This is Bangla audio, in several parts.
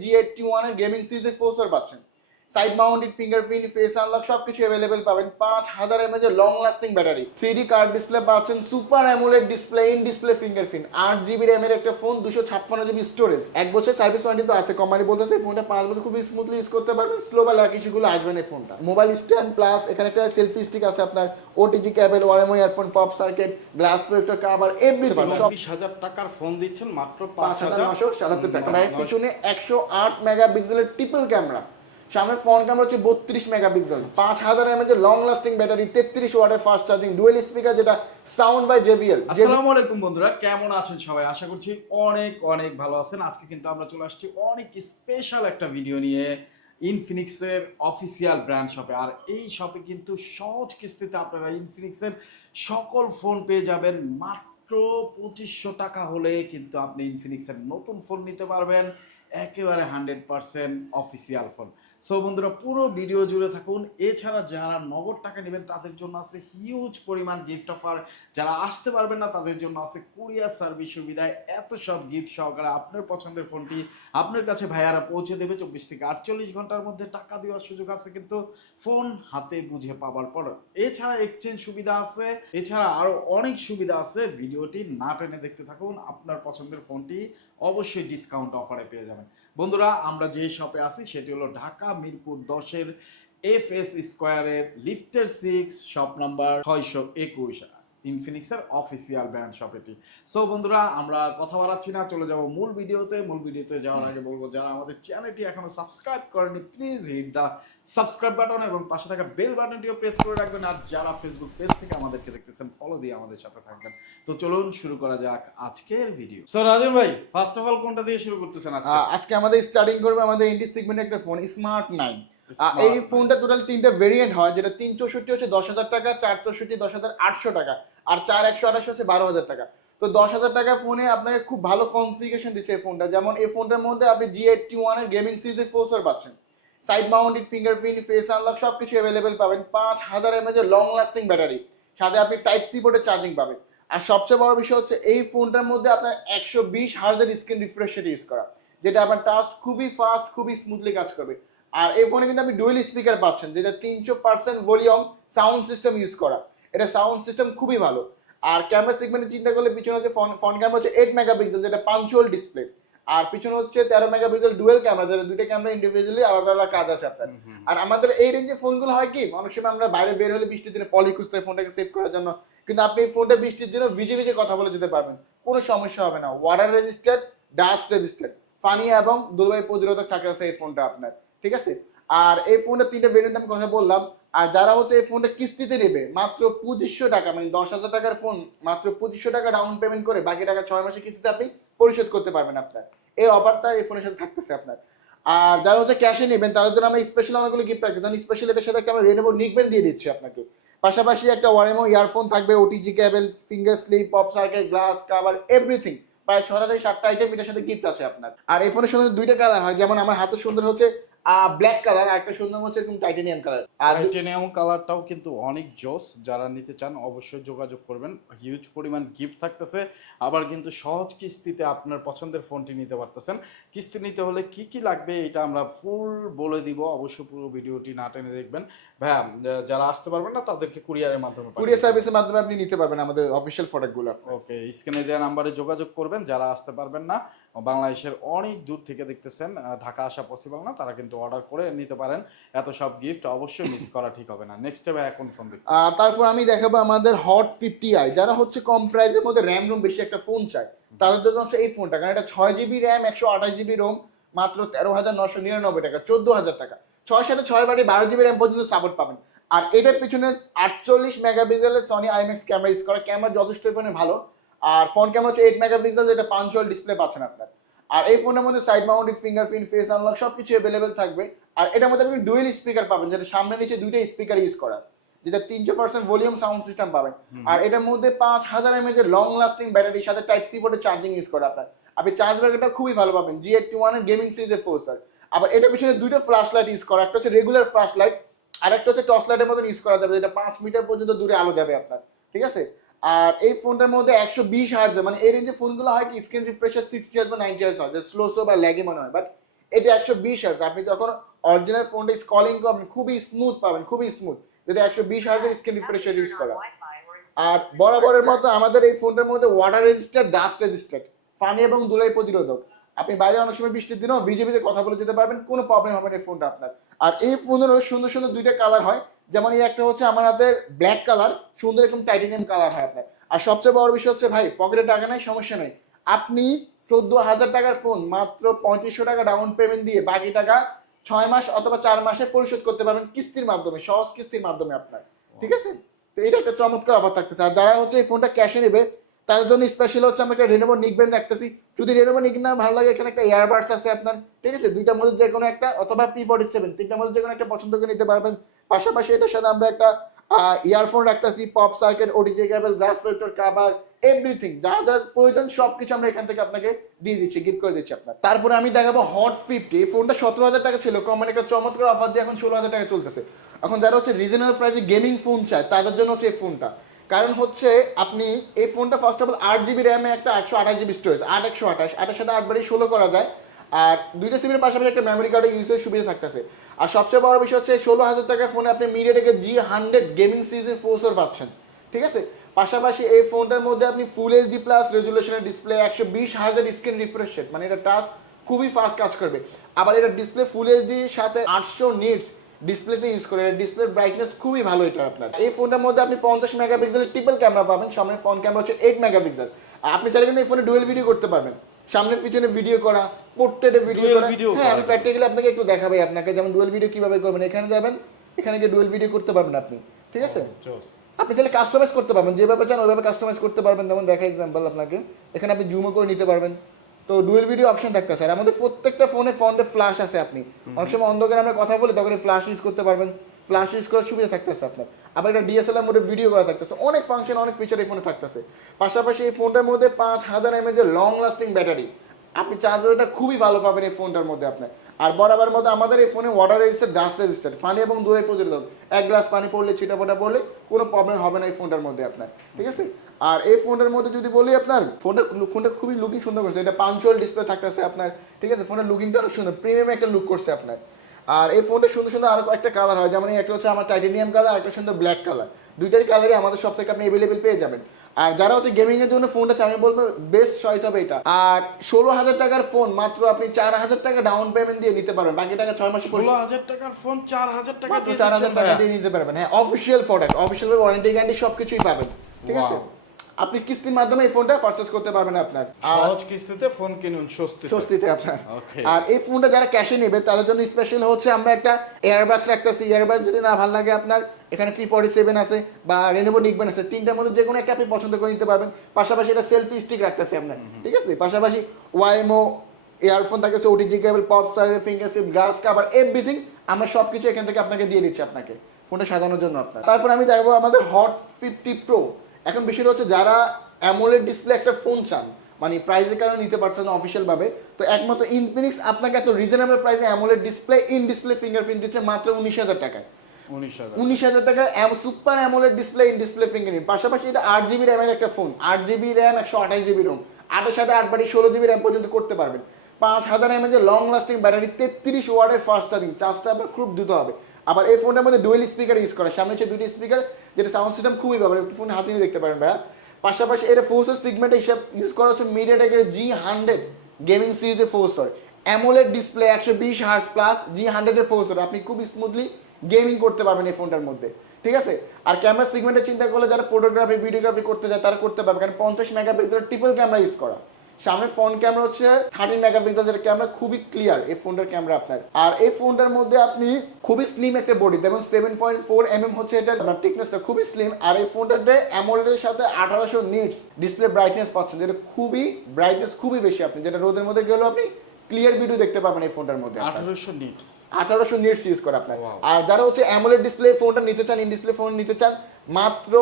জি এইটটি ওয়ানের গেমিং সিরিজের ফোর্সার পাচ্ছেন। Side mounted fingerprint face unlock সবকিছু অ্যাভেলেবেল পাবেন। পাঁচ হাজার এমএচ এর long lasting battery three card display পাচ্ছেন super AMOLED display in display fingerprint আট জিবি র্যামের একটা ফোন দুশো ছাপ্পান্ন জিবি স্টোরেজ এক বছর সার্ভিস ওয়ারেন্টি তো আছে। কোম্পানি বলতেছে ফোনটা পাঁচ বছর খুবই স্মুথলি ইউজ করতে পারবেন। স্লো বা লাগ ইস্যুগুলো আসবে না ফোনটা মোবাইল স্ট্যান্ড প্লাস এখানে একটা সেলফি স্টিক আছে আপনার। OTG cable Oraimo earphone pop circuit glass protector cover everything সব চব্বিশ হাজার টাকার ফোন দিচ্ছেন মাত্র পাঁচ হাজার নশো সাতাত্তর টাকা। পিছনে একশো আট মেগাপিক্সেলের ট্রিপল ক্যামেরা সামনে ফ্রন্ট ক্যামেরা হচ্ছে বত্রিশ মেগাপিক্সেল। পাঁচ হাজার এমএচ এর লং লাস্টিং ব্যাটারি তেত্রিশ ওয়াটের ফাস্ট চার্জিং ডুয়েল স্পিকার যেটা সাউন্ড বাই জেবিএল আসসালামু আলাইকুম বন্ধুরা, কেমন আছেন সবাই? আশা করছি অনেক অনেক ভালো আছেন। আজকে কিন্তু আমরা চলে আসছি অনেক স্পেশাল একটা ভিডিও নিয়ে ইনফিনিক্সের অফিসিয়াল ব্র্যান্ড শপে আর এই শপে কিন্তু সহজ কিস্তিতে আপনারা ইনফিনিক্সের সকল ফোন পেয়ে যাবেন। মাত্র পঁচিশশো টাকা হলে কিন্তু আপনি ইনফিনিক্সের নতুন ফোন নিতে পারবেন। একেবারে hundred percent official phone so বন্ধুরা, পুরো ভিডিও জুড়ে থাকুন। এছাড়া যারা নগদ টাকা নেবেন, তাদের জন্য আছে হিউজ পরিমাণ গিফট অফার যারা আসতে পারবেন না, তাদের জন্য আছে কুরিয়ার সার্ভিস সুবিধায় এত সব গিফট সহকারে আপনার পছন্দের ফোনটি আপনার কাছে ভাইয়ারা পৌঁছে দেবে। চব্বিশ থেকে আটচল্লিশ ঘণ্টার মধ্যে টাকা দেওয়ার সুযোগ আছে কিন্তু ফোন হাতে বুঝে পাওয়ার পর। এছাড়া এক্সচেঞ্জ সুবিধা আছে। এছাড়া আরও অনেক সুবিধা আছে। ভিডিওটি না টেনে দেখতে থাকুন, আপনার পছন্দের ফোনটি অবশ্যই ডিসকাউন্ট অফারে পেয়ে যাবেন। বন্ধুরা, আমরা যে শপে আছি, সেটি হলো ঢাকা মিরপুর দশের এফ এস স্কোয়ারের লিফটার সিক্স শপ নাম্বার ছয়শো একুশ। ইনফিনিক্সের অফিসিয়াল ব্র্যান্ড শপ এটি সো বন্ধুরা আমরা কথা বাড়াচ্ছি না চলে যাব মূল ভিডিওতে। মূল ভিডিওতে যাওয়ার আগে বলব যারা আমাদের চ্যানেলটি এখনও সাবস্ক্রাইব করেনি please hit the subscribe button এবং পাশে থাকা বেল বাটনটিও প্রেস করে রাখবেন। আর যারা ফেসবুক পেজ থেকে আমাদেরকে দেখতেছেন ফলো দিয়ে আমাদের সাথে থাকবেন। তো চলুন শুরু করা যাক আজকের ভিডিও সো রাজন ভাই ফার্স্ট অফ অল কোনটা দিয়ে শুরু করতেছেন আজকে? আমাদের স্টার্টিং করবে আমাদের ইন্ডি সেগমেন্টের একটা ফোন স্মার্ট নাইন এই। ফোনটা টোটাল তিনটা ভেরিয়েন্ট হয় যেটা তিন চৌষট্টি হচ্ছে দশ হাজার টাকা চার চৌষট্টি দশ হাজার আটশো টাকা আর চার একশো আঠাশি হচ্ছে বারো হাজার টাকা। তো দশ হাজার টাকা ফোনে আপনাকে খুব ভালো কনফিগারেশন দিচ্ছে এই ফোনটা। যেমন এই ফোনটার মধ্যে আপনি জি এইটটি ওয়ানের গেমিং সিরিজের পাচ্ছেন। Side mounted fingerprint face unlock সব কিছু অ্যাভেলেবেল পাবেন। পাঁচ হাজার এমএচ এর লং লাস্টিং ব্যাটারি সাথে আপনি টাইপ সি বোর্ডের চার্জিং পাবেন। আর সবচেয়ে বড় বিষয় হচ্ছে এই ফোনটার মধ্যে আপনার একশো বিশ হার্জের স্ক্রিন রিফ্রেশ ইউজ করা যেটা আপনার টাচ খুবই ফাস্ট খুবই স্মুথলি কাজ করবে। আর এই ফোনে কিন্তু আপনি ডুয়েল স্পিকার পাচ্ছেন যেটা তিনশো percent volume sound system use করা। এটা সাউন্ড সিস্টেম খুবই ভালো। আর ক্যামেরা সেগমেন্টে চিন্তা করলে পিছনে হচ্ছে ফ্রন্ট ক্যামেরা হচ্ছে এইট মেগাপিক্সেল যেটা পাঞ্চুয়াল ডিসপ্লে আর পিছনে হচ্ছে তেরো মেগাপিক্সেল ডুয়েল ক্যামেরা যেটা দুইটা ক্যামেরা ইন্ডিভিজুয়ালি আলাদা আলাদা কাজ আছে আপনার। আর আমাদের এই রেঞ্জের ফোনগুলো হয় কি অনেক সময় আমরা বাইরে বের হলে বৃষ্টির দিনে পলি খুঁজতে ফোনটাকে সেভ করার জন্য। কিন্তু আপনি এই ফোনটা বৃষ্টির দিনে ভিজে ভিজে কথা বলে যেতে পারবেন। কোনো সমস্যা হবে না। ওয়াটার রেজিস্টার্ড ডাস্ট রেজিস্টার্ড ফানি এবং দুর্বায়ু প্রতিরোধক থাকে আছে এই ফোনটা আপনার। ঠিক আছে? আর এই ফোনটা তিনটা ভেরিয়েন্ট আমি কথা বললাম। আর যারা হচ্ছে এই ফোনটা কিস্তিতে নেবে, মাত্র পঁচিশশো টাকা মানে দশ হাজার টাকার ফোন মাত্র পঁচিশশো টাকা ডাউন পেমেন্ট করে বাকি টাকা ছয় মাসে কিস্তিতে আপনি পরিশোধ করতে পারবেন আপনার। এই অফারটা এই ফোনের সাথে থাকতেছে আপনার। আর যারা হচ্ছে ক্যাশে নেবেন, তাদের জন্য আমরা স্পেশাল অনেকগুলো গিফট রাখি যেমন স্পেশাল এটার সাথে একটা আমরা রেনেবো নিকবেন দিয়ে দিচ্ছি আপনাকে। পাশাপাশি একটা ওয়ারেমো ইয়ারফোন থাকবে OTG cable finger slip pop circuit glass cover everything প্রায় ছটা থেকে সাতটা আইটেম এটার সাথে গিফট আছে আপনার। আর এই ফোনের সুন্দর দুইটা কালার হয়। যেমন আমার হাতে সুন্দর হচ্ছে ব্ল্যাক কালার আর একটা সুন্দর হচ্ছে এরকম টাইটেনিয়াম কালার আর টাইটেনিয়াম কালারটাও কিন্তু অনেক জোস যারা নিতে চান অবশ্যই যোগাযোগ করবেন। হিউজ পরিমাণ গিফট থাকতেছে। আবার কিন্তু সহজ কিস্তিতে আপনার পছন্দের ফোনটি নিতে পারতেছেন। কিস্তি নিতে হলে কি কি লাগবে এটা আমরা ফুল বলে দিব। অবশ্যই পুরো ভিডিওটি না টেনে দেখবেন। ভাইয়া যারা আসতে পারবেন না তাদেরকে কুরিয়ারের মাধ্যমে কুরিয়ার সার্ভিসের মাধ্যমে আপনি নিতে পারবেন আমাদের অফিসিয়াল প্রোডাক্টগুলো ওকে স্ক্রিনে দেওয়া নাম্বারে যোগাযোগ করবেন। যারা আসতে পারবেন না বাংলাদেশের অনেক দূর থেকে দেখতেছেন ঢাকা আসা পসিবল না তারা কিন্তু অর্ডার করে নিতে পারেন। এত সব গিফট অবশ্যই মিস করা ঠিক হবে না। নেক্সট টাইম এখন ফোন আহ, তারপর আমি দেখাবো আমাদের হট ফিফটি আই যারা হচ্ছে কম প্রাইসের মধ্যে র্যাম রোম বেশি একটা ফোন চায় তাদের জন্য হচ্ছে এই ফোনটা কারণ এটা ছয় জিবি র্যাম একশো আঠাশ জিবি রোম মাত্র তেরো হাজার নশো নিরানব্বই টাকা চোদ্দ হাজার টাকা। ছয় সাথে ছয় বাড়ি বারো জিবি র্যাম পর্যন্ত সাপোর্ট পাবেন। আর এটার পিছনে আটচল্লিশ মেগাপিক্সেলের সনি আইম্যাক্স ক্যামেরা ইউজ করা। ক্যামেরা যথেষ্ট পরিমাণে ভালো। আর ফোন ক্যামেরা হচ্ছে? এইট মেগাপিক্সেল যেটা পাঞ্চুয়াল ডিসপ্লে পাচ্ছেন আপনার। আর এই ফোনের মধ্যে side mounted fingerprint face unlock সব কিছু অ্যাভেলেবেল থাকবে। আর এটার মধ্যে আপনি ডুয়েল স্পিকার পাবেন যেটা সামনে নিচে দুইটা স্পিকার ইউজ করা। যেটা তিনশো পার্সেন্ট ভলিউম সাউন্ড সিস্টেম পাবেন। আর এটার মধ্যে পাঁচ হাজার এমএচ এর লং লাস্টিং ব্যাটারির সাথে টাইপ সি বোর্ডে চার্জিং ইউজ করা আপনার। আপনি চার্জ ব্যাকআপটা খুবই ভালো পাবেন। জি এইটটি ওয়ানের গেমিং সিরিজের ফোর্সার আবার এটার পিছনে দুটো ফ্ল্যাশ লাইট ইউজ করা। একটা হচ্ছে রেগুলার ফ্ল্যাশ লাইট আর একটা হচ্ছে টর্চ লাইটের মতন ইউজ করা যাবে যেটা পাঁচ মিটার পর্যন্ত দূরে আলো যাবে আপনার। ঠিক আছে? আর এই ফোনটার মধ্যে একশো বিশ হার্জ মানে এই রেঞ্জে ফোনগুলো হয় কি screen refresh rate sixty hertz বা নাইনটি হার্জ হয় স্লো স্লো বা ল্যাগে মনে হয় বাট এটা একশো বিশ হার্জ। আপনি যখন অরিজিনাল ফোনটা স্কলিং করবেন, খুবই স্মুথ পাবেন, খুবই স্মুথ যদি একশো বিশ হার্জের স্ক্রিন রিফ্রেশার ইউজ করা। আর বরাবরের মতো আমাদের এই ফোনটার মধ্যে ওয়াটার রেজিস্টার ডাস্ট রেজিস্টার পানি এবং ধুলাই প্রতিরোধক। আপনি বাইরে অনেক সময় বৃষ্টির দিনেও ভিজে ভিজে কথা বলে যেতে পারবেন, কোনো প্রবলেম হবে না এই ফোনটা আপনার। আর এই ফোনেরও সুন্দর সুন্দর দুইটা কালার হয়। যেমন এই একটা হচ্ছে আমার হাতে ব্ল্যাক কালার সুন্দর এরকম টাইটেনিয়াম কালার হয় আপনার। আর সবচেয়ে বড় বিষয় হচ্ছে ভাই পকেটে টাকা নাই সমস্যা নেই। আপনি চোদ্দ হাজার টাকার ফোন মাত্র পঁয়ত্রিশশো টাকা ডাউন পেমেন্ট দিয়ে বাকি টাকা ছয় মাস অথবা চার মাসে পরিশোধ করতে পারবেন কিস্তির মাধ্যমে সহজ কিস্তির মাধ্যমে আপনার। ঠিক আছে? তো এটা একটা চমৎকার অফার থাকতেছে। আর যারা হচ্ছে এই ফোনটা ক্যাশে নেবে তাদের জন্য স্পেশাল হচ্ছে আমরা একটা রেনোভো নিকবেন রাখতেছি। যদি রেনোভো নিক না ভালো লাগে এখানে একটা এয়ারবাডস আছে আপনার। ঠিক আছে? দুইটার মধ্যে যে কোনো একটা অথবা পি ফর্টি সেভেন তিনটার মধ্যে যে কোনো একটা পছন্দ করে নিতে পারবেন। পাশাপাশি এটার সাথে আমরা একটা ইয়ারফোন রাখতেছি pop circuit OTG cable glass protector cover everything যা যা প্রয়োজন সব কিছু আমরা এখান থেকে আপনাকে দিয়ে দিচ্ছি গিফট করে দিচ্ছি আপনার তারপরে আমি দেখাবো হট ফিফটি এই ফোনটা সতেরো হাজার টাকা ছিল কম একটা চমৎকার অফার দিয়ে এখন ষোলো হাজার টাকা চলতেছে। এখন যারা হচ্ছে রিজনেবল প্রাইসে গেমিং ফোন চায়, তাদের জন্য হচ্ছে এই ফোনটা কারণ হচ্ছে আপনি এই ফোনটা ফার্স্ট অফ অল আট জিবি র্যামে একটা একশো আঠাশ জিবি স্টোরেজ আট একশো আঠাশ, আটের সাথে আট বাড়ি ষোলো করা যায়। আর দুইটা সিমের পাশাপাশি একটা মেমোরি কার্ডের ইউজের সুবিধা থাকতেছে। আর সবচেয়ে বড় বিষয় হচ্ছে ষোলো হাজার টাকার ফোনে আপনি মিডিয়াটেকের জি হান্ড্রেড গেমিং সিরিজের ফোর্সর পাচ্ছেন। ঠিক আছে? পাশাপাশি এই ফোনটার মধ্যে আপনি ফুল এইচডি প্লাস রেজুলেশনের ডিসপ্লে একশো বিশ হাজার স্ক্রিন রিফ্রেশ মানে এটা টাচ খুবই ফাস্ট কাজ করবে। আবার এটা ডিসপ্লে ফুল এইচডির সাথে আটশো নিটস ডিসপ্লেতে ইউজ করে ডিসপ্লে ব্রাইটনেস খুবই ভালো এটা আপনার। এই ফোনটার মধ্যে আপনি পঞ্চাশ মেগাপিক্সেলের ট্রিপল ক্যামেরা পাবেন, সামনে ফ্রন্ট ক্যামেরা হচ্ছে এইট মেগাপিক্সেল আপনি চাইলে কিন্তু এই ফোনে ডুয়েল ভিডিও করতে পারবেন। সামনে পিছনে ভিডিও করা পোর্ট্রেটে ভিডিও করা। হ্যাঁ আমি প্র্যাকটিক্যালি আপনাকে একটু দেখাবে আপনাকে যেমন ডুয়েল ভিডিও কীভাবে করবেন এখানে যাবেন এখানে গিয়ে ডুয়েল ভিডিও করতে পারবেন আপনি ঠিক আছে? আপনি চাইলে কাস্টমাইজ করতে পারবেন যেভাবে চান ওইভাবে কাস্টমাইজ করতে পারবেন। যেমন দেখা এক্সাম্পল আপনাকে এখানে আপনি জুমও করে নিতে পারবেন। তো ডুয়েল ভিডিও অপশন থাকতে স্যার আমাদের প্রত্যেকটা ফোনে ফোনে ফ্ল্যাশ আছে আপনি। অনেক সময় অন্ধকারে আমরা কথা বলি তখন ফ্ল্যাশ ইউজ করতে পারবেন। ফ্ল্যাশ ইউজ করার সুবিধা থাকতেছে আপনার। আবার এটা ডিএসএলআর মধ্যে ভিডিও করা থাকতেছে অনেক ফাংশন অনেক ফিচার এই ফোনে থাকতেছে পাশাপাশি এই ফোনটার মধ্যে পাঁচ হাজার এমএজের লং লাস্টিং ব্যাটারি আপনি চার্জারটা খুবই ভালো পাবেন এই ফোনটার মধ্যে আপনার। আর বরাবর মতো আমাদের এই ফোনে ওয়াটার রেজিস্টার ডাস্ট রেজিস্টার পানি এবং দূরে প্রতিরোধক এক গ্লাস পানি পড়লে ছিটা ফোটা পড়লে কোনো প্রবলেম হবে না এই ফোনটার মধ্যে আপনার, ঠিক আছে? আর এই ফোনটার মধ্যে যদি বলি আপনার ফোনটা ফোনটা খুবই লুকিং সুন্দর করছে। এটা পাঞ্চুয়াল ডিসপ্লে থাকতেছে আপনার, ঠিক আছে? ফোনের লুকিংটা অনেক সুন্দর প্রিমিয়াম একটা লুক করছে আপনার। আর এই ফোনটা সুন্দর সুন্দর আরও একটা কালার হয়। যেমন একটা হচ্ছে আমার টাইটেনিয়াম কালার একটা সুন্দর ব্ল্যাক কালার দুইটারই কালারই আমাদের সব থেকে আপনি অ্যাভেলেবেল পেয়ে যাবেন। আর যারা হচ্ছে গেমিং এর জন্য ফোনটা চাই আমি বলব বেস্ট চয়েস হবে এটা। আর ষোলো হাজার টাকার ফোন মাত্র আপনি চার হাজার টাকা ডাউন পেমেন্ট দিয়ে নিতে পারবেন। বাকি টাকা ছয় মাসে ষোলো হাজার টাকার ফোন চার হাজার টাকা দিয়ে চার হাজার টাকা দিয়ে নিতে পারবেন। হ্যাঁ official product official warranty guarantee সবকিছুই পাবেন। ঠিক আছে. আপনি কিস্তির মাধ্যমে এই ফোনটা পারচেস করতে পারবেন আপনার। সহজ কিস্তিতে ফোন কিনুন স্বস্তি স্বস্তিতে আপনার। আর এই ফোনটা যারা ক্যাশে নেবে তাদের জন্য স্পেশাল হচ্ছে আমরা একটা এয়ারবাস রাখতেছি। এয়ারবাস যদি না ভালো লাগে আপনার এখানে পি ফর্টি সেভেন আছে বা রেনোভো নিকবেন আছে তিনটার মধ্যে যে কোনো একটা আপনি পছন্দ করে নিতে পারবেন। পাশাপাশি এটা সেলফি স্টিক রাখতেছি আপনার ঠিক আছে? পাশাপাশি ওয়াইমো ইয়ারফোন থাকতেছে OTG cable pop finger slip glass cover everything আমরা সব কিছু এখান থেকে আপনাকে দিয়ে দিচ্ছি আপনাকে। ফোনটা সাজানোর জন্য আপনার। তারপর আমি দেখব আমাদের হট ফিফটি প্রো এখন বিষয়টা হচ্ছে যারা অ্যামোলেড ডিসপ্লে একটা ফোন চান মানে প্রাইসের কারণে নিতে পারছেন না অফিসিয়াল ভাবে তো একমাত্র ইনফিনিক্স আপনাকে এত রিজনেবল প্রাইসে AMOLED display in display fingerprint দিচ্ছে মাত্র উনিশ হাজার টাকায়। উনিশ হাজার। হাজার টাকা super AMOLED display in display fingerprint পাশাপাশি এটা আট জিবি র্যামের একটা ফোন আট জিবি র্যাম একশো আঠাশ জিবি রোম আটের সাথে আট বাড়ি ষোলো জিবি র্যাম পর্যন্ত করতে পারবেন। পাঁচ হাজার এমএজের লং লাস্টিং ব্যাটারি তেত্রিশ ওয়ার্ডের ফাস্ট চার্জিং চার্জটা আপনার খুব দ্রুত হবে। আবার এই ফোনটার মধ্যে ডুয়েল স্পিকার ইউজ করা। সামনে হচ্ছে দুটি স্পিকার যেটা সাউন্ড সিস্টেম খুবই ভালো, একটু ফোন হাতে নিয়ে দেখতে পারেন ভাইয়া। পাশাপাশি এটা ফোর্সের সিগমেন্ট হিসাব ইউজ করা হচ্ছে মিডিয়াটেকের জি হান্ড্রেড গেমিং সিরিজের ফোর্সর অ্যামোলেড ডিসপ্লে একশো বিশ হার্স প্লাস জি হান্ড্রেডের ফোর্সর আপনি খুব স্মুথলি গেমিং করতে পারবেন এই ফোনটার মধ্যে। ঠিক আছে? আর ক্যামেরা সিগমেন্টের চিন্তা করলে যারা ফটোগ্রাফি ভিডিওগ্রাফি করতে চায় তারা করতে পারবে। কারণ পঞ্চাশ মেগাপিক্সেলের ট্রিপল ক্যামেরা ইউজ করা। সামনে ফ্রন্ট ক্যামেরা হচ্ছে থার্টিন মেগাপিক্সেল যেটা ক্যামেরা খুবই ক্লিয়ার এই ফোনটার ক্যামেরা আপনার। আর এই ফোনটার মধ্যে আপনি খুবই স্লিম একটা বডি যেমন সেভেন পয়েন্ট ফোর এমএম হচ্ছে এটা টিকনেসটা খুবই স্লিম আর এই ফোনটাতে অ্যামোলেডের সাথে আঠারোশো নিটস ডিসপ্লে ব্রাইটনেস পাচ্ছেন যেটা খুবই ব্রাইটনেস খুবই বেশি আপনি যেটা রোদের মধ্যে গেলেও আপনি ক্লিয়ার ভিডিও দেখতে পাবেন এই ফোনটার মধ্যে আঠারোশো নিটস আঠারোশো নিটস ইউজ করে আপনার। আর যারা হচ্ছে অ্যামোলেড ডিসপ্লে ফোনটা নিতে চান ইন ডিসপ্লে ফোন নিতে চান মাত্র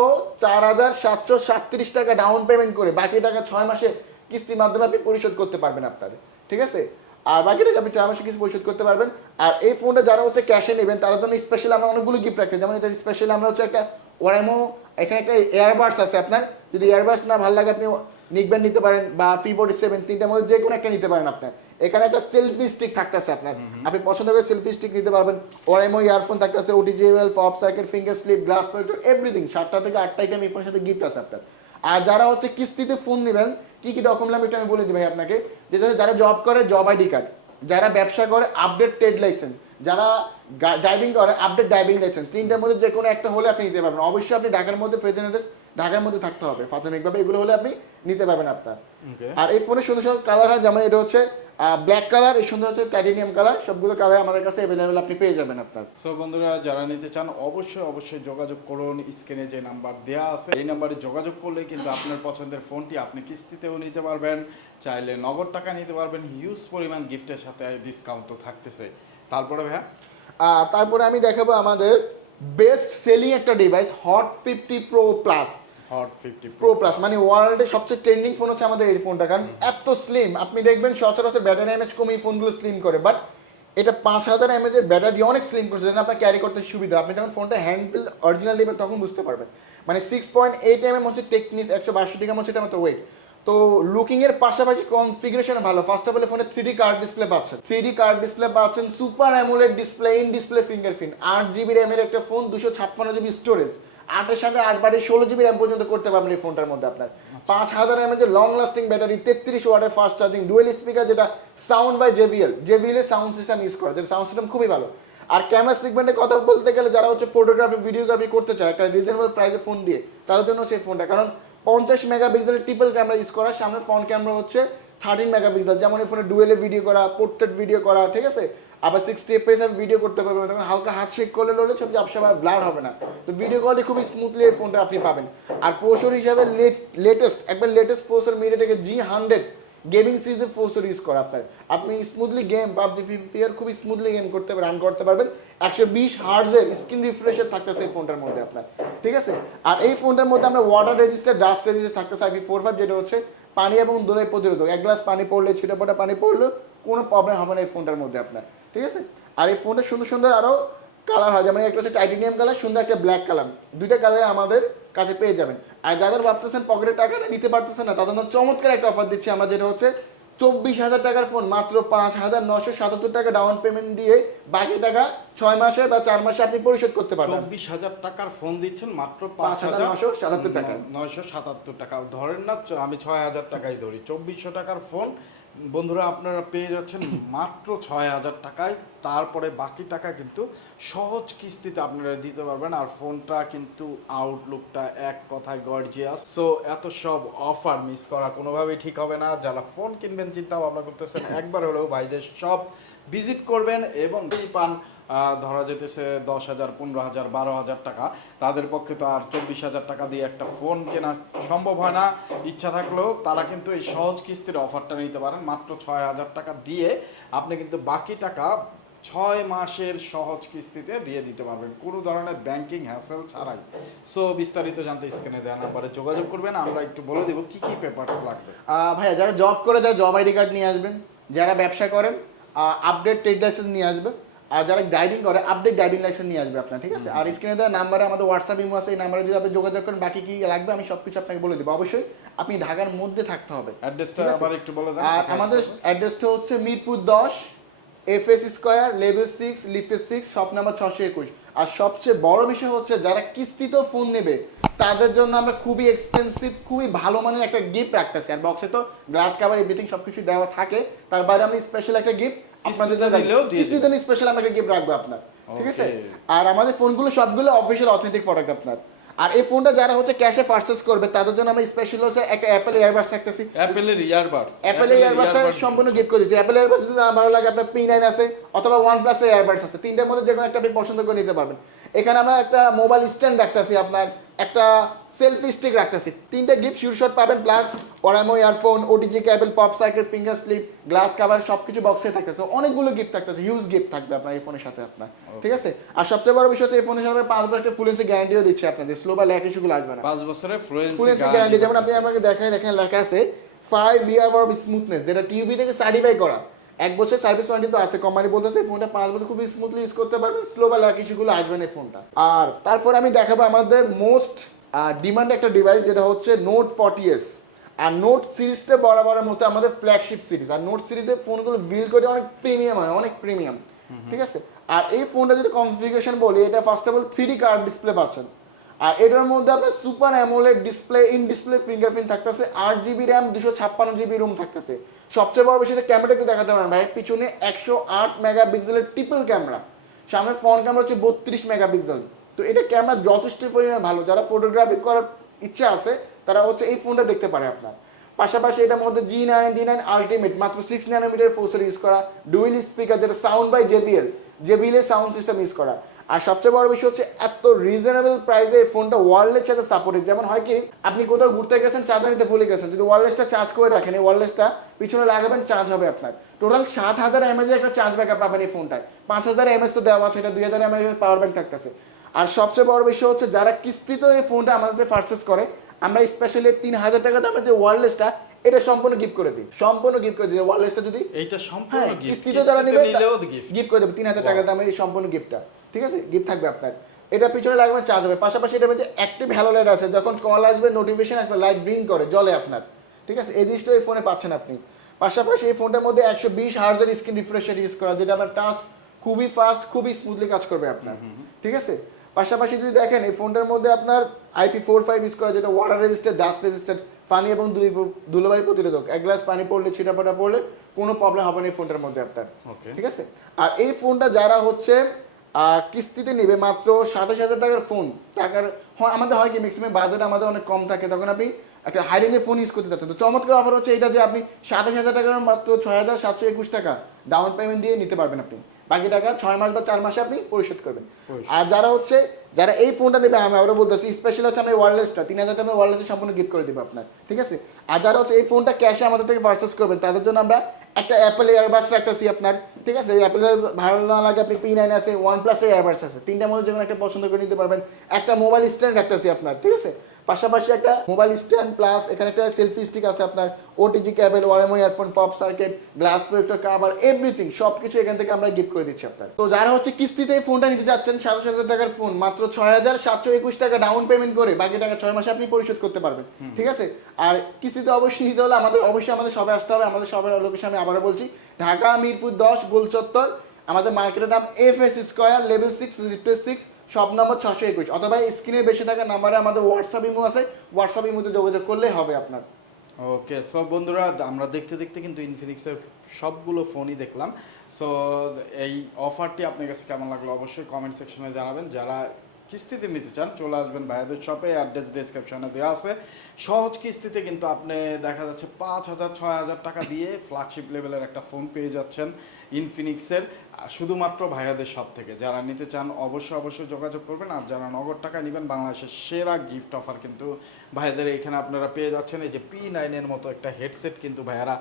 চার হাজার সাতশো সাতত্রিশ টাকা ডাউন পেমেন্ট করে বাকি টাকা ছয় মাসে কিস্তির মাধ্যমে আপনি পরিশোধ করতে পারবেন আপনাদের ঠিক আছে? আর বাকি টাকা আপনি চার মাসে কিস্তি পরিশোধ করতে পারবেন আর এই ফোনটা যারা হচ্ছে ক্যাশে নেবেন তাদের জন্য স্পেশাল আমরা অনেকগুলো গিফট রাখতে যেমন এটা স্পেশাল আমরা হচ্ছে একটা ওরাইমো এখানে একটা এয়ারবাডস আছে আপনার। যদি এয়ারবাডস না ভালো লাগে আপনি নিকবেন নিতে পারেন বা ফোর্টি সেভেন তিনটার মধ্যে যে কোনো একটা নিতে পারেন আপনার। এখানে একটা সেলফি স্টিক থাকতেছে আপনার। আপনি পছন্দ করে সেলফি স্টিক নিতে পারবেন। ওএমও ইয়ারফোন থাকতেছে ওটিজিএল pop circuit finger slip glass protector everything সাতটা থেকে আটটা আইটেম এই ফোনের সাথে গিফট আছে আপনার। আর যারা হচ্ছে কিস্তিতে ফোন নেবেন, কি কি ডকুমেন্ট আমি একটু আমি বলে দিই ভাই আপনাকে। যে যারা জব করে জব আইডি কার্ড যারা ব্যবসা করে আপডেট ট্রেড লাইসেন্স যারা ড্রাইভিং করে আপডেট ড্রাইভিং লাইসেন্স তিনটার মধ্যে যে কোনো একটা হলে আপনি নিতে পারবেন। অবশ্যই আপনি ঢাকার মধ্যে প্রেজেন্ট অ্যাড্রেস ঢাকার মধ্যে থাকতে হবে। প্রাথমিকভাবে এগুলো হলে আপনি নিতে পারবেন আপনার। আর এই ফোনের সুন্দর সুন্দর কালার হয় যেমন এটা হচ্ছে ব্ল্যাক কালার এই সুন্দর হচ্ছে টাইটেনিয়াম কালার সবগুলো কালার আমাদের কাছে অ্যাভেলেবেল আপনি পেয়ে যাবেন আপনার। সো বন্ধুরা যারা নিতে চান অবশ্যই অবশ্যই যোগাযোগ করুন। স্ক্রিনে যে নাম্বার দেওয়া আছে এই নাম্বারে যোগাযোগ করলে কিন্তু আপনার পছন্দের ফোনটি আপনি কিস্তিতেও নিতে পারবেন। চাইলে নগদ টাকা নিতে পারবেন। হিউজ পরিমাণ গিফটের সাথে ডিসকাউন্ট তো থাকতেছে। তারপরে ভাইয়া? তারপরে আমি দেখাবো আমাদের বেস্ট সেলিং একটা device hot fifty pro plus hot fifty pro plus মানে ওয়ার্ল্ডে সবচেয়ে ট্রেন্ডিং ফোন হচ্ছে আমাদের এই ফোনটা কারণ এত স্লিম আপনি দেখবেন সচরাচর ব্যাটারি এমএচ কমে এই ফোনগুলো স্লিম করে। বাট এটা পাঁচ হাজার এমএচ এর ব্যাটারি দিয়ে অনেক স্লিম করছে যেন আপনার ক্যারি করতে সুবিধা। আপনি যখন ফোনটা হ্যান্ডফিল অরিজিনাল নেবেন তখন বুঝতে পারবেন। মানে সিক্স পয়েন্ট এইট এমএম হচ্ছে টেকনিস একশো বাষট্টি গ্রাম হচ্ছে এটা মতো ওয়েট তো লুকিং এর পাশাপাশি কনফিগারেশন ভালো। ফার্স্ট অফ অল ফোনে থ্রি ডি কার্ড ডিসপ্লে পাচ্ছেন। থ্রি ডি কার্ড ডিসপ্লে পাচ্ছেন super AMOLED display in display fingerprint আট জিবি র্যামের একটা ফোন দুশো ছাপ্পান্ন জিবি স্টোরেজ আটের সাথে আট বারে ষোলো জিবি র্যাম পর্যন্ত করতে পারবেন এই ফোনটার মধ্যে আপনার। পাঁচ হাজার এমএচ লং লাস্টিং ব্যাটারি তেত্রিশ ওয়াটের ফাস্ট চার্জিং ডুয়েল স্পিকার যেটা সাউন্ড বাই জেভিএল জেভিএল এর সাউন্ড সিস্টেম ইউজ করা যেটা সাউন্ড সিস্টেম খুবই ভালো। আর ক্যামেরা সেগমেন্টে কথা বলতে গেলে যারা হচ্ছে ফটোগ্রাফি ভিডিওগ্রাফি করতে চায় একটা রিজনেবল প্রাইসে ফোন দিয়ে তাদের জন্য সেই ফোনটা কারণ পঞ্চাশ মেগাপিক্সেলের ট্রিপল ক্যামেরা ইউজ করা সামনে ফ্রন্ট ক্যামেরা হচ্ছে থার্টিন মেগাপিক্সেল। যেমন এই ফোনে ডুয়েলে ভিডিও করা পোর্ট্রেট ভিডিও করা, ঠিক আছে? আবার সিক্সটি এফ আমি ভিডিও করতে পারবেন তখন হালকা হাত শেক করলে লড়লে ছবি সবসময় ব্লার হবে না। তো ভিডিও কোয়ালিটি খুবই স্মুথলি এই ফোনটা আপনি পাবেন। আর প্রসর হিসাবে লেটেস্ট একবার লেটেস্ট প্রসেসর মিডিয়াটেকের জি হান্ড্রেড গেমিং সিরিজের প্রসেসর ইউজ করা আপনার। আপনি smoothly game PUBG free fire খুবই স্মুথলি গেম করতে রান করতে পারবেন। একশো বিশ হার্জের স্ক্রিন রিফ্রেশার থাকতেছে এই ফোনটার মধ্যে আপনার। ঠিক আছে? আর এই ফোনটার মধ্যে আমরা ওয়াটার রেজিস্টার ডাস্ট রেজিস্টার থাকতেছে আইপি ফোর ফাইভ যেটা হচ্ছে পানি এবং দোলাই প্রতিরোধক। এক গ্লাস পানি পড়লে, ছিটে পড়া পানি পড়লে কোনো প্রবলেম হবে না এই ফোনটার মধ্যে আপনার। ঠিক আছে? আর এই ফোনটা সুন্দর সুন্দর আরও কালার হয় যেমন একটা হচ্ছে টাইটেনিয়াম কালার সুন্দর একটা ব্ল্যাক কালার। দুইটা কালার আমাদের কাছে পেয়ে যাবেন। আর যাদের ভাবতেছেন পকেটের টাকা নিতে পারতেছেন না তাদের চমৎকার একটা অফার দিচ্ছি আমরা যেটা হচ্ছে চব্বিশ হাজার টাকার ফোন মাত্র পাঁচ হাজার নশো সাতাত্তর টাকা ডাউন পেমেন্ট দিয়ে বাকি টাকা ছয় মাসে বা চার মাসে আপনি পরিশোধ করতে পারবেন। চব্বিশ হাজার টাকার ফোন দিচ্ছেন মাত্র পাঁচ হাজার নশো সাতাত্তর টাকা। নয়শো সাতাত্তর টাকা। ধরেন না আমি ছয় হাজার টাকাই ধরি। চব্বিশশো টাকার ফোন বন্ধুরা, আপনারা পেয়ে যাচ্ছেন মাত্র ছয় হাজার টাকায়। তারপরে বাকি টাকা কিন্তু সহজ কিস্তিতে আপনারা দিতে পারবেন। আর ফোনটা কিন্তু আউটলুকটা এক কথায় গর্জিয়াস সো এত সব অফার মিস করা কোনোভাবেই ঠিক হবে না। যারা ফোন কিনবেন, চিন্তা ভাবনা করতেছেন, একবার হলেও ভাইদের সব ভিজিট করবেন এবং পান ধরা যেতেছে দশ হাজার, পনেরো হাজার, বারো হাজার টাকা। তাদের পক্ষে তো আর চব্বিশ হাজার টাকা দিয়ে একটা ফোন কেনা সম্ভব হয় না। ইচ্ছা থাকলেও তারা কিন্তু এই সহজ কিস্তির অফারটা নিতে পারেন। মাত্র ছয় হাজার টাকা দিয়ে আপনি কিন্তু বাকি টাকা ছয় মাসের সহজ কিস্তিতে দিয়ে দিতে পারবেন। কোনো ধরনের ব্যাংকিং হ্যাসেল ছাড়াই। সো বিস্তারিত জানতে স্ক্রিনে দেওয়া নাম্বারে যোগাযোগ করবেন। আমরা একটু বলে দেবো কি কি পেপারস লাগবে। ভাইয়া, যারা জব করে, যারা জব আইডি কার্ড নিয়ে আসবেন, যারা ব্যবসা করেন আপডেট ট্রেড লাইসেন্স নিয়ে আসবেন। আর যারা ড্রাইভিং করে আপডেট ড্রাইভিং লাইসেন্স নিয়ে আসবে আপনার ঠিক আছে? আর স্ক্রিনে দেওয়া নাম্বারে আমাদের হোয়াটসঅ্যাপ ইমো আছে এই নাম্বারে যদি আপনি যোগাযোগ করেন বাকি কি লাগবে আমি সব কিছু আপনাকে বলে দেবো। অবশ্যই আপনি ঢাকার মধ্যে থাকতে হবে অ্যাড্রেসটা আবার একটু বলে দেন আর আমাদের অ্যাড্রেসটা হচ্ছে মিরপুর দশ F S square level six লিফটে সিক্স শপ নাম্বার ছশো একুশ। আর সবচেয়ে বড় বিষয় হচ্ছে যারা কিস্তিতেও ফোন নেবে তাদের জন্য আমরা খুবই এক্সপেন্সিভ খুবই ভালো মানের একটা গিফট রাখতেছি। আর বক্সে তো গ্লাস কাভার এভরিথিং সবকিছু দেওয়া থাকে। তার বাইরে আমি স্পেশাল একটা গিফট আপনাদের জন্য স্পেশাল আমরা একটা গিফট রাখব আপনার ঠিক আছে? আর আমাদের ফোনগুলো সবগুলো অফিসিয়াল অথেন্টিক প্রোডাক্ট আপনার। আর এই ফোনটা যারা হচ্ছে ক্যাশে পারচেস করবে তাদের জন্য আমরা স্পেশাল হচ্ছে একটা অ্যাপেল এয়ারবাস রাখতেছি। অ্যাপেলের ইয়ারবাডস অ্যাপেলের ইয়ারবাসটা সম্পূর্ণ গিফট করে দিচ্ছি। অ্যাপেল ইয়ারবাস যদি ভালো লাগে আপনার পি নাইন আছে অথবা ওয়ান প্লাসের ইয়ারবাডস আছে তিনটার মধ্যে যে কোনো একটা আপনি পছন্দ করে নিতে পারবেন। এখানে আমরা একটা মোবাইল স্ট্যান্ড রাখতেছি আপনার। একটা সেলফি স্টিক রাখতেছি। তিনটা গিফট শিরশট পাবেন plus Oraimo earphone OTG cable pop cycle finger slip glass cover সব কিছু বক্সে থাকতেছে। অনেকগুলো গিফট থাকতেছে হিউজ গিফট থাকবে আপনার এই ফোনের সাথে আপনার। ঠিক আছে? আর সবচেয়ে বড় বিষয় হচ্ছে এই ফোনের সাথে পাঁচ বছরের ফুল এসি গ্যারান্টিও দিচ্ছে আপনাদের। স্লো বা ল্যাক ইস্যুগুলো আসবে না। পাঁচ বছরের ফুল এসি গ্যারান্টি যেমন আপনি আমাকে দেখায় এখানে লেখা আছে ফাইভ ইয়ার অফ স্মুথনেস যেটা টিভি থেকে সার্টিফাই করা। এক বছর সার্ভিস ওয়ারেন্টি তো আছে। কোম্পানি বলতেছে ফোনটা পাঁচ বছর খুবই স্মুথলি ইউজ করতে পারবেন স্লো বা ল্যাক ইস্যুগুলো আসবে না এই ফোনটা আর তারপর আমি দেখাবো আমাদের মোস্ট ডিমান্ড একটা ডিভাইস যেটা হচ্ছে নোট ফর্টি এস আর নোট সিরিজটা বরাবরের মতো আমাদের ফ্ল্যাগশিপ সিরিজ আর নোট সিরিজের ফোনগুলো বিল করে অনেক প্রিমিয়াম হয় অনেক প্রিমিয়াম ঠিক আছে? আর এই ফোনটা যদি কনফিগারেশন বলি এটা first of all three card display পাচ্ছেন। আর এটার মধ্যে আপনার super AMOLED display in display fingerprint থাকতেছে আট জিবি র্যাম দুশো ছাপ্পান্ন জিবি রুম থাকতেছে। সবচেয়ে বড় বিষয় ক্যামেরা একটু দেখাতে পারেন ভাই, পিছনে একশো আট মেগা পিক্সেলের ট্রিপল ক্যামেরা সামনে ফ্রন্ট ক্যামেরা হচ্ছে বত্রিশ মেগা পিক্সেল তো এটা ক্যামেরা যথেষ্ট পরিমাণে ভালো। যারা ফটোগ্রাফি করার ইচ্ছা আছে, তারা হচ্ছে এই ফোনটা দেখতে পারে আপনার। পাশাপাশি এটার মধ্যে G nine D nine ultimate মাত্র সিক্স নাইনোমিটার ফোর্সের ইউজ করা ডুয়েল স্পিকার যেটা sound by JBL JBL sound system use করা। আর সবচেয়ে বড় বিষয় হচ্ছে এত রিজনেবল প্রাইসে এই ফোনটা ওয়ারলেস সাথে সাপোর্টেড যেমন হয় কি, আপনি কোথাও ঘুরতে গেছেন চার্জার নিতে ভুলে গেছেন, যদি ওয়ারলেসটা চার্জ করে রাখেন, এই ওয়ারলেসটা পিছনে লাগাবেন চার্জ হবে আপনার। টোটাল সাত হাজার এমএজ একটা চার্জ ব্যাকআপ পাবেন এই ফোনটায় পাঁচ হাজার এমএজ তো দেওয়া আছে, এটা দুই হাজার এমএজ পাওয়ার ব্যাংক থাকতেছে। আর সবচেয়ে বড় বিষয় হচ্ছে, যারা কিস্তিতে এই ফোনটা আমাদের পারচেস করে, আমরা স্পেশালি তিন হাজার টাকা দামের যে ওয়ারলেসটা এটা সম্পূর্ণ গিফট করে দিই। সম্পূর্ণ গিফট করে দিই। ওয়ারলেসটা যদি এইটা সম্পূর্ণ হ্যাঁ gift। কিস্তিতে যারা নেবে। গিফট করে দেবে। তিন হাজার টাকা দামের এই সম্পূর্ণ গিফটটা ঠিক আছে? গিফট থাকবে আপনার। এটা পিছনে লাগবে চার্জ হবে। পাশাপাশি এটা যে অ্যাক্টিভ হ্যালো লাইট আছে। যখন কল আসবে নোটিফিকেশন আসবে লাইট ব্রিং করে জলে আপনার। ঠিক আছে? এই জিনিসটা এই ফোনে পাচ্ছেন আপনি। পাশাপাশি এই ফোনটার মধ্যে একশো বিশ হার্জের স্ক্রিন রিফ্রেশার ইউজ করা যেটা আপনার টাচ খুবই ফাস্ট খুবই স্মুথলি কাজ করবে আপনার। ঠিক আছে? পাশাপাশি যদি দেখেন এই ফোনটার মধ্যে আপনার আইপি ফোর ফাইভ ইউজ করা যেটা ওয়াটার রেজিস্টার ডাস্ট রেজিস্টার পানি এবং ধুলি- প্রতিরোধক। এক গ্লাস পানি পড়লে ছিটাপাটা পড়লে কোনো প্রবলেম হবে না এই ফোনটার মধ্যে আপনার। ঠিক আছে? আর এই ফোনটা যারা হচ্ছে কিস্তিতে নেবে মাত্র সাতাশ হাজার টাকার ফোন টাকার আমাদের হয় কি ম্যাক্সিমাম বাজেট আমাদের অনেক কম থাকে। তখন আপনি একটা হাই রেঞ্জের ফোন ইউজ করতে চাচ্ছেন। তো চমৎকার অফার হচ্ছে এটা যে আপনি সাতাশ হাজার টাকার মাত্র ছয় হাজার সাতশো একুশ টাকা ডাউন পেমেন্ট দিয়ে নিতে পারবেন আপনি। বাকি টাকা ছয় মাস বা চার মাসে আপনি পরিশোধ করবেন। আর যারা হচ্ছে যারা এই ফোনটা নেবে আমি আবারও বলতেছি স্পেশাল হচ্ছে আমরা ওয়ারলেসটা তিন হাজার টাকা ওয়ারলেসটা সম্পূর্ণ গিফট করে দেবো আপনার ঠিক আছে? আর যারা হচ্ছে এই ফোনটা ক্যাশে আমাদের থেকে পারচেস করবেন তাদের জন্য আমরা একটা অ্যাপেল এয়ারবাস রাখতেছি আপনার ঠিক আছে? অ্যাপেলের ভালো না লাগে আপনি পি নাইন আছে ওয়ান প্লাস এয়ারবাস আছে। তিনটার মধ্যে যে কোনো একটা পছন্দ করে নিতে পারবেন। একটা মোবাইল স্ট্যান্ড রাখতেছি আপনার ঠিক আছে? পাশাপাশি একটা মোবাইল স্ট্যান্ড প্লাস এখানে একটা সেলফি স্টিক আছে আপনার OTG cable Oraimo earphone pop circuit glass projector cover everything সব কিছু এখান থেকে আমরা গিফট করে দিচ্ছি আপনার। তো যারা হচ্ছে কিস্তিতে ফোনটা নিতে যাচ্ছেন সাতাশ হাজার টাকার ফোন মাত্র ছয় হাজার সাতশো একুশ টাকা ডাউন পেমেন্ট করে বাকি টাকা ছয় মাসে আপনি পরিশোধ করতে পারবেন ঠিক আছে? আর কিস্তিতে অবশ্যই নিতে হলে আমাদের অবশ্যই আমাদের সবাই আসতে হবে আমাদের সবার লোকেশন আমি আবারও বলছি ঢাকা মিরপুর দশ গোলচত্বর আমাদের মার্কেটের নাম F S square level six six সব নম্বর ছশো একুশ। অথবা স্ক্রিনে বেশি থাকা নাম্বারে আমাদের হোয়াটসঅ্যাপ ইমো আছে হোয়াটসঅ্যাপ ইমোতে যোগাযোগ করলে হবে আপনার। ওকে সো বন্ধুরা, আমরা দেখতে দেখতে কিন্তু ইনফিনিক্সের সবগুলো ফোনই দেখলাম। সো এই অফারটি আপনার কাছে কেমন লাগল অবশ্যই কমেন্ট সেকশনে জানাবেন। যারা কিস্তিতে নিতে চান, চলে আসবেন ভাইয়াদের শপে অ্যাড্রেস ডিসক্রিপশনে দেওয়া আছে। সহজ কিস্তিতে কিন্তু আপনি দেখা যাচ্ছে পাঁচ হাজার, ছয় হাজার টাকা দিয়ে ফ্ল্যাগশিপ লেভেলের একটা ফোন পেয়ে যাচ্ছেন ইনফিনিক্সের শুধুমাত্র ভাইয়াদের শপ থেকে। যারা নিতে চান, অবশ্যই অবশ্যই যোগাযোগ করবেন। আর যারা নগদ টাকা নেবেন, বাংলাদেশের সেরা গিফট অফার কিন্তু ভাইয়াদের এখানে আপনারা পেয়ে যাচ্ছেন। এই যে পি নাইনের মতো একটা হেডসেট কিন্তু ভাইয়ারা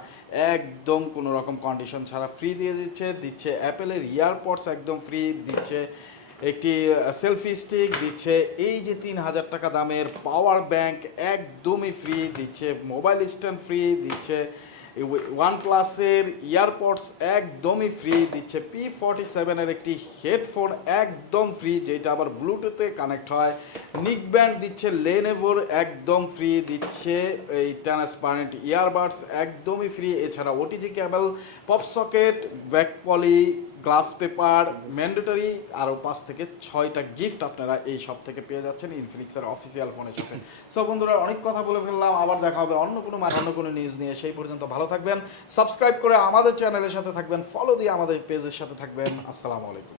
একদম কোনো রকম কন্ডিশন ছাড়া ফ্রি দিয়ে দিচ্ছে। দিচ্ছে অ্যাপেলের ইয়ারপডস একদম ফ্রি দিচ্ছে একটি সেলফি স্টিক দিচ্ছে, এই যে তিন হাজার টাকা দামের পাওয়ার ব্যাংক একদমই ফ্রি দিচ্ছে মোবাইল স্ট্যান্ড ফ্রি দিচ্ছে ওয়ান প্লাসের ইয়ারপডস একদমই ফ্রি দিচ্ছে পি ফর্টি সেভেনের একটি হেডফোন একদম ফ্রি যেটা আবার ব্লুটুথে কানেক্ট হয়। নিক ব্যান্ড দিচ্ছে লেনেভোর একদম ফ্রি দিচ্ছে, এই ট্রান্সপারেন্ট ইয়ারবাডস একদমই ফ্রি এছাড়া OTG cable pop socket back poly glass paper mandatory আরও পাঁচ থেকে ছয়টা গিফট আপনারা এই সব থেকে পেয়ে যাচ্ছেন ইনফিনিক্সের অফিসিয়াল ফোনের সাথে। সো বন্ধুরা, অনেক কথা বলে ফেললাম, আবার দেখা হবে অন্য কোনো মানে অন্য কোনো নিউজ নিয়ে। সেই পর্যন্ত ভালো থাকবেন সাবস্ক্রাইব করে আমাদের চ্যানেলের সাথে থাকবেন ফলো দিয়ে আমাদের পেজের সাথে থাকবেন। আসসালামু আলাইকুম।